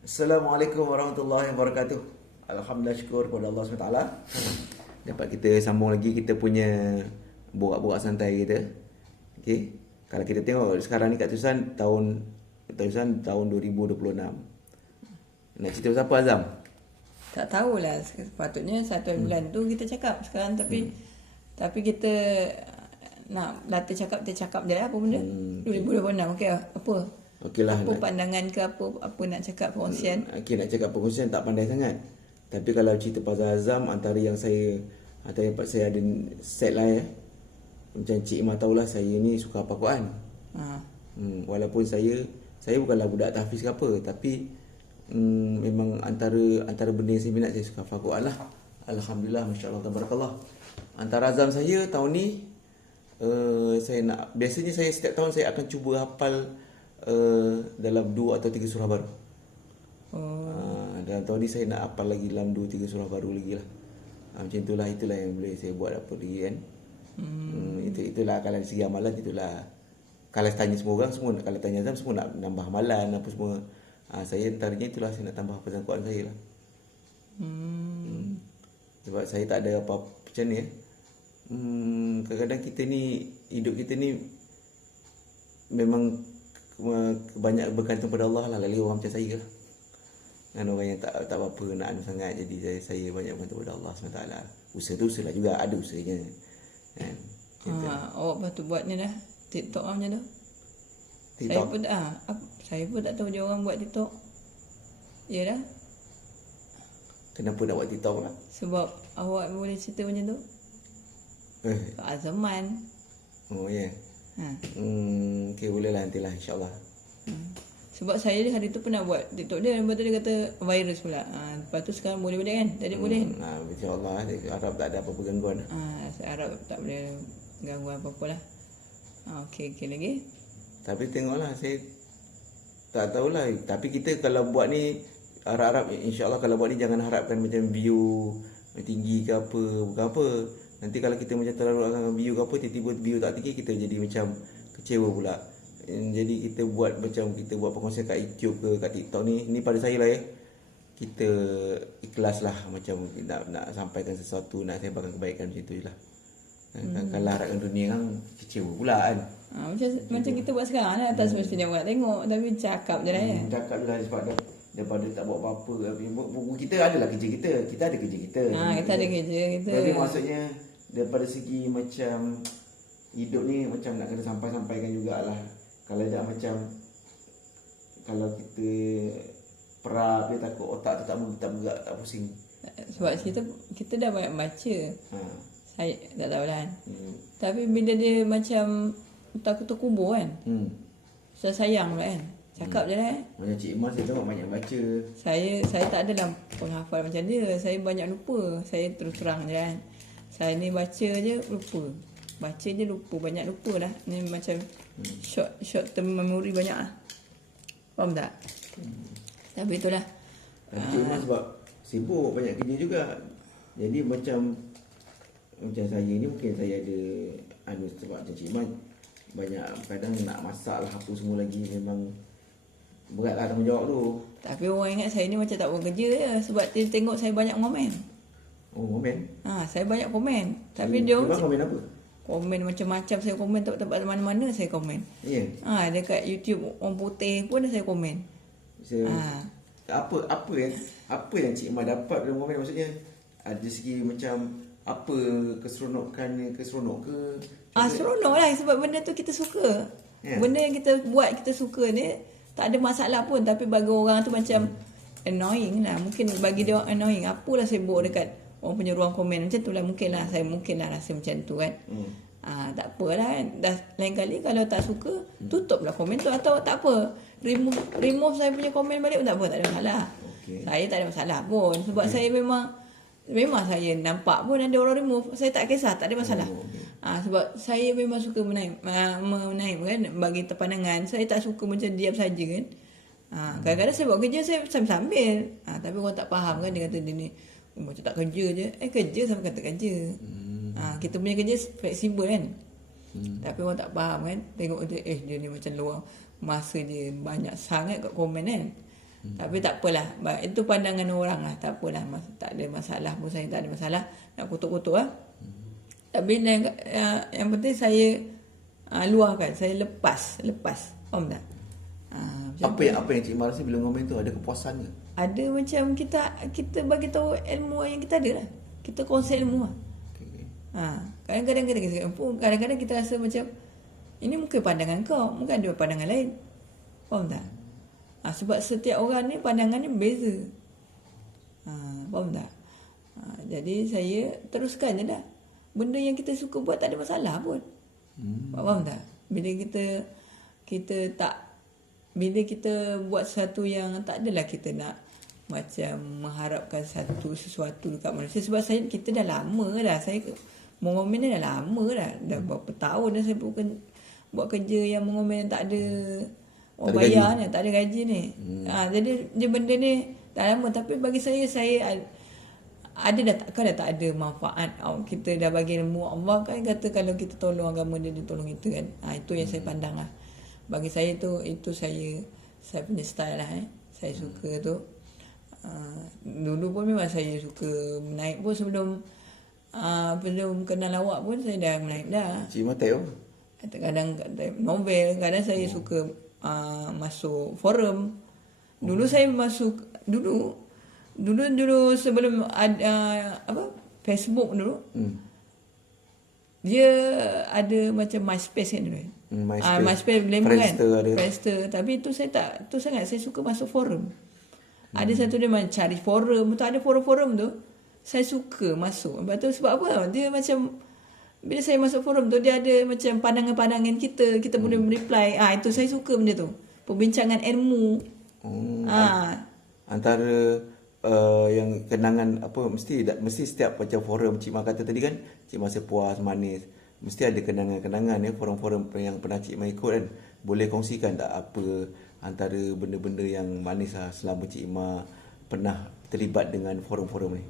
Assalamualaikum warahmatullahi wabarakatuh. Alhamdulillah, syukur kepada Allah SWT. Dapat kita sambung lagi kita punya borak-borak santai kita. Okey. Kalau kita tengok sekarang ni kat Tusan tahun 2026. Nak cerita pasal apa, Azam? Tak tahulah, sepatutnya satu bulan tu kita cakap sekarang, tapi kita nak latih cakap, kita cakap je lah apa benda. 2026 okey lah. Apa? Okeylah. Apa pandangan ke apa nak cakap perkongsian? Okey, nak cakap perkongsian tak pandai sangat. Tapi kalau cerita pasal Azam, antara yang saya ada set lah ya. Macam Cik Imah tahulah saya ni suka hafal Quran. Walaupun saya bukanlah budak tahfiz ke apa, tapi memang antara benda yang saya minat, saya suka hafal Quran lah. Alhamdulillah, masya-Allah, tabarakallah. Antara azam saya tahun ni, biasanya saya setiap tahun saya akan cuba hafal dalam 2 atau 3 surah baru. Dalam tahun ni saya nak hafal lagi dalam 2-3 surah baru lagi lah. Macam itulah yang boleh saya buat apa lagi kan. Itulah kalau dari segi amalan, itulah kalau tanya semua orang, kalau tanya Azam semua nak nambah amalan apa semua. Saya antaranya itulah, saya nak tambah hafazan Quran saya lah. Sebab saya tak ada apa-apa macam ni kadang-kadang kita ni, hidup kita ni memang banyak bergantung pada Allah lah, lagi orang macam saya lah. Dan orang yang tak apa-apa nak anu sangat, jadi saya banyak bergantung pada Allah SWT. Usaha tu usaha lah juga, ada usahanya kan. Awak patut buatnya dah TikTok lah macam tu. TikTok. Saya pun tak tahu je orang buat TikTok. Ya dah. Kenapa nak buat TikTok lah? Sebab awak boleh cerita macam tu. Kak Azaman. Oh ya. Okay, boleh lah nantilah, insyaAllah. Sebab saya hari tu pernah buat TikTok dia, lepas tu dia kata virus pula. Lepas tu sekarang boleh kan? Tadi boleh kan? InsyaAllah, harap tak ada apa-apa gangguan. Saya harap tak boleh gangguan apa-apa lah. Okey lagi. Tapi tengoklah, saya tak tahulah. Tapi kita kalau buat ni, harap-harap insyaAllah kalau buat ni jangan harapkan macam view tinggi ke apa, bukan apa. Nanti kalau kita macam terlalu akan view ke apa, tiba-tiba view tak tinggi, kita jadi macam kecewa pula. Jadi kita buat perkongsian kat YouTube ke kat TikTok ni pada saya lah ya. Kita ikhlas lah, macam nak sampaikan sesuatu, nak sebarkan kebaikan, macam tu je lah. Kalau harapkan dunia kan kecewa pula kan. Macam kita buat sekarang lah, tak semestinya orang tengok, tapi cakap je lah ya. Cakap je lah, sebab daripada tak buat apa-apa. Kita adalah kerja kita ada kerja kita. Kita ada kerja kita. Jadi maksudnya daripada segi macam hidup ni, macam nak kena sampaikan jugalah. Kalau dah macam, kalau kita perap dia, takut otak tu tak bergerak, tak pusing. Sebab kita dah banyak baca. Saya tak tahu lah kan. Tapi bila dia macam takut terkubur kan, saya sayang pula kan. Cakap je lah Macam Cik Mas saya tengok banyak baca. Saya tak adalah penghafal macam dia. Saya banyak lupa. Saya terus terang je kan. Saya ni baca je lupa. Baca je lupa. Banyak lupa dah. Ni macam short term memory banyak lah. Faham tak? Tapi itulah. Cik Mas sebab sibuk, banyak kerja juga. Jadi macam saya ni, mungkin saya ada sebab macam Cik Mas banyak kadang nak masak lah apa semua lagi, memang berat lah tanggungjawab tu. Tapi orang ingat saya ni macam tak buat kerja je. Sebab dia tengok saya banyak komen. Oh, komen? Saya banyak komen. Tapi dia komen apa? Komen macam-macam. Saya komen tempat mana-mana saya komen. Ya? Dekat YouTube orang putih pun saya komen. Apa yang Cik Mas dapat dalam komen? Maksudnya ada segi macam apa keseronokannya, keseronok ke? Seronok lah, sebab benda tu kita suka. Benda yang kita buat kita suka ni tak ada masalah pun. Tapi bagi orang tu macam annoying lah. Mungkin bagi dia annoying. Apalah sibuk dekat orang punya ruang komen macam tu lah. Saya mungkin lah rasa macam tu kan. Tak apalah kan. Dah lain kali kalau tak suka, tutup lah komen tu. Atau tak apa, remove saya punya komen balik pun tak apa, tak ada masalah. Saya tak ada masalah pun. Sebab saya memang saya nampak pun ada orang remove, saya tak kisah, tak ada masalah. Sebab saya memang suka menaik kan, bagi pandangan. Saya tak suka macam diam saja kan. Kadang-kadang saya buat kerja, saya sambil. Tapi orang tak faham kan, dia kata dia ni macam tak kerja je. Kerja sampai kata kerja. Kita punya kerja fleksibel kan. Tapi orang tak faham kan. Tengok dia, dia ni macam luar masa dia banyak sangat kat komen kan. Tapi tak apalah. Itu pandangan orang lah. Tak apalah. Tak ada masalah pun, saya tak ada masalah. Nak kutuk-kutuk lah. Tapi yang penting saya luahkan. Saya lepas. Faham tak? Apa yang Cik Mar rasa bila komen tu? Ada kepuasan ke? Ada macam kita bagi tahu ilmu yang kita ada lah. Kita kongsi ilmu lah. Kadang-kadang kita rasa macam ini mungkin pandangan kau, mungkin ada pandangan lain. Faham tak? Sebab setiap orang ni pandangannya beza. Faham tak? Jadi saya teruskan je dah. Benda yang kita suka buat tak ada masalah pun. Faham tak? Bila kita buat sesuatu yang tak adalah kita nak macam mengharapkan sesuatu dekat manusia. Sebab kita dah lama dah. Saya mengomen dah lama dah. Dah berapa tahun dah saya buat kerja yang mengomen tak ada orang bayar ni, tak ada gaji ni. Jadi benda ni tak lama. Tapi bagi saya ada dah tak ada manfaat. Kita dah bagi ilmu. Allah kan kata kalau kita tolong agama dia tolong kita kan. Itu yang saya pandang lah. Bagi saya itu saya punya style lah. Saya suka tu. Dulu pun memang saya suka menaik pun sebelum kenal awak pun saya dah menaik dah. Cik Mar type apa? Kadang novel, kadang saya suka masuk forum. Dulu saya masuk dulu sebelum ada Facebook dulu. Dia ada macam MySpace kan dulu. MySpace lama kan. Friendster. Tapi itu saya tak sangat saya suka masuk forum. Ada satu dia macam cari forum, tu ada forum-forum tu. Saya suka masuk. Lepas tu sebab apa? Dia macam bila saya masuk forum tu dia ada macam pandangan-pandangan kita boleh reply. Itu saya suka benda tu. Perbincangan ilmu. Antara yang kenangan apa mesti setiap macam forum Cik Mar kata tadi kan, Cik Mar rasa puas, manis. Mesti ada kenangan-kenangan forum-forum yang pernah Cik Mar ikut kan. Boleh kongsikan tak apa antara benda-benda yang manis selama Cik Mar pernah terlibat dengan forum-forum ni?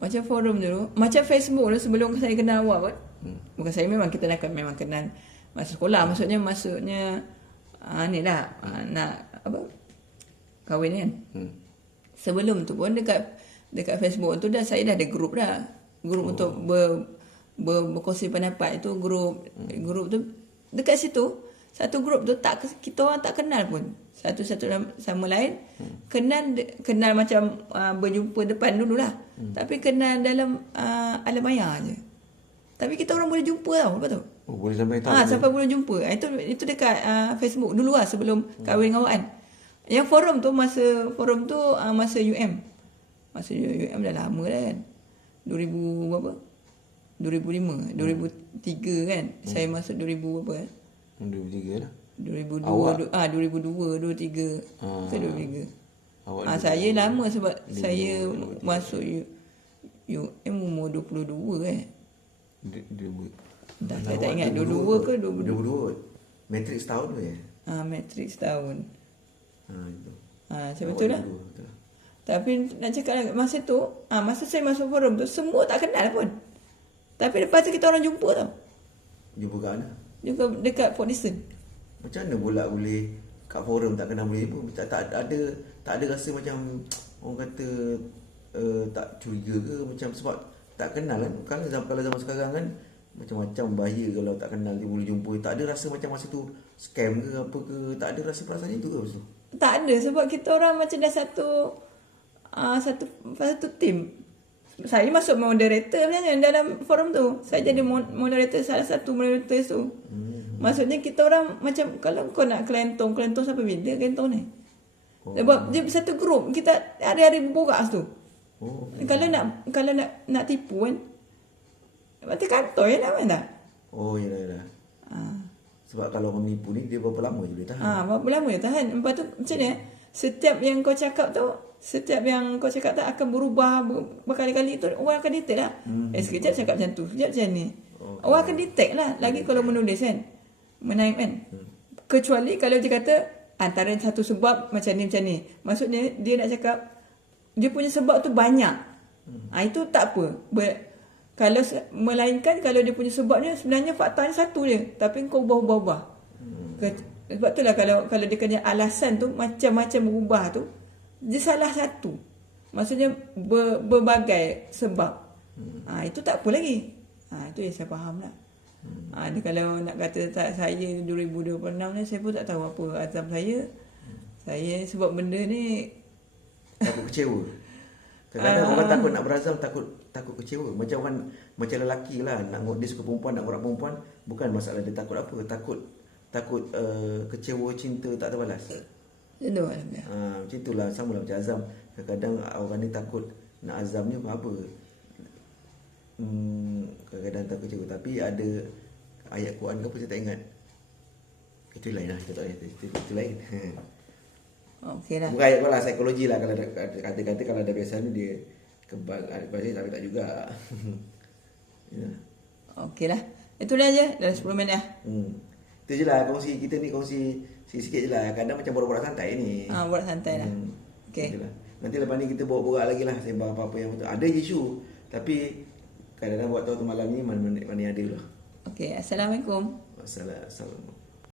Macam forum dulu, macam Facebook dulu sebelum saya kenal awak pun. Bukan saya memang kita memang kenal masa sekolah, maksudnya ni dah nak kahwin kan. Sebelum tu pun dekat Facebook tu saya dah ada grup dah. Grup untuk berkongsi pendapat itu grup tu dekat situ. Satu grup tu kita orang tak kenal pun. Satu sama lain. Kenal macam berjumpa depan dululah. Tapi kenal dalam alam maya je. Tapi kita orang boleh jumpa tau lepas tu. Boleh sampai tahu. Sampai boleh jumpa. Itu dekat Facebook dulu lah sebelum kahwin dengan awak kan. Yang forum tu masa UM. Masa UM dah lama dah kan. 2000 berapa? 2005, 2003 kan. Saya masuk 2000 berapa kan? 2003 lah. 2002, 2003. Saya 2003. Saya lama sebab saya masuk UM umur 22 kan. Saya tak ingat 22 ke 22. Matrik setahun ke ya? Matrik setahun. Itu. Saya betul lah. Tapi nak cakap masa tu, masa saya masuk forum tu semua tak kenal pun. Tapi lepas tu kita orang jumpa tau. Jumpa kat mana? Jumpa dekat Port Dickson. Macam mana pula boleh kat forum tak kenal boleh pun? Tak ada rasa macam orang kata tak curiga ke macam sebab tak kenal kan. Kalau zaman sekarang kan macam-macam bahaya kalau tak kenal dia boleh jumpa. Tak ada rasa macam masa tu scam ke apa ke? Tak ada rasa perasaan itu ke masa tu? Tak ada sebab kita orang macam dah satu team. Saya masuk moderator sebenarnya dalam forum tu. Saya jadi moderator, salah satu moderator tu. Maksudnya kita orang macam kalau kau nak kelentong sampai bila kelentong ni? Sebab dia satu grup kita hari-hari berborak tu. Kalau nak tipu kan. Berarti kantor je lah kan tak? Yalah. Sebab kalau orang menipu ni dia berapa lama je boleh tahan? Berapa lama dia tahan? Lepas tu macam ni setiap yang kau cakap tu tak akan berubah berkali-kali tu orang akan detect lah. Sekejap cakap macam tu, sekejap macam ni. Orang akan detect lah. Lagi kalau menulis kan, menaik kan. Kecuali kalau dia kata antara satu sebab macam ni. Maksudnya dia nak cakap dia punya sebab tu banyak. Itu tak apa. Kalau melainkan kalau dia punya sebabnya sebenarnya faktanya satu je, tapi kau ubah-ubah. Sebab itulah kalau dia kena alasan tu macam-macam berubah tu, dia salah satu. Maksudnya berbagai sebab. Itu tak apa lagi. Itu yang saya faham lah. Dia kalau nak kata saya 2026 ni, saya pun tak tahu apa azam saya. Saya sebab benda ni takut kecewa. Kadang-kadang orang takut nak berazam, takut kecewa. Macam lelaki lah, dia suka perempuan, nak ngorak perempuan, bukan masalah dia takut apa, takut kecewa, cinta tak terbalas. Itu Macam itulah, sama lah macam azam. Kadang-kadang orang ni takut nak azam ni apa. Kadang-kadang takut kecewa. Tapi ada ayat Quran ke apa, saya tak ingat. Itu lain lah, kita tak ingat. Itu lain. Okey lah. Bukan ayat Quran lah, psikologi lah. Kalau kata-kata kalau ada biasa ni dia kebal, tapi tak juga. Ya. Okey lah. Itulah je, dah 10 minit lah. Itu je lah, kita ni kongsi sikit-sikit je lah. Kadang macam borak-borak santai ni. Borak santai lah. Okey. Nanti lepas ni kita borak-borak lagi lah, sembang apa-apa yang betul. Ada isu, tapi kadang-kadang buat tahu tu malam ni mana ada lah. Okey, Assalamualaikum. Assalamualaikum.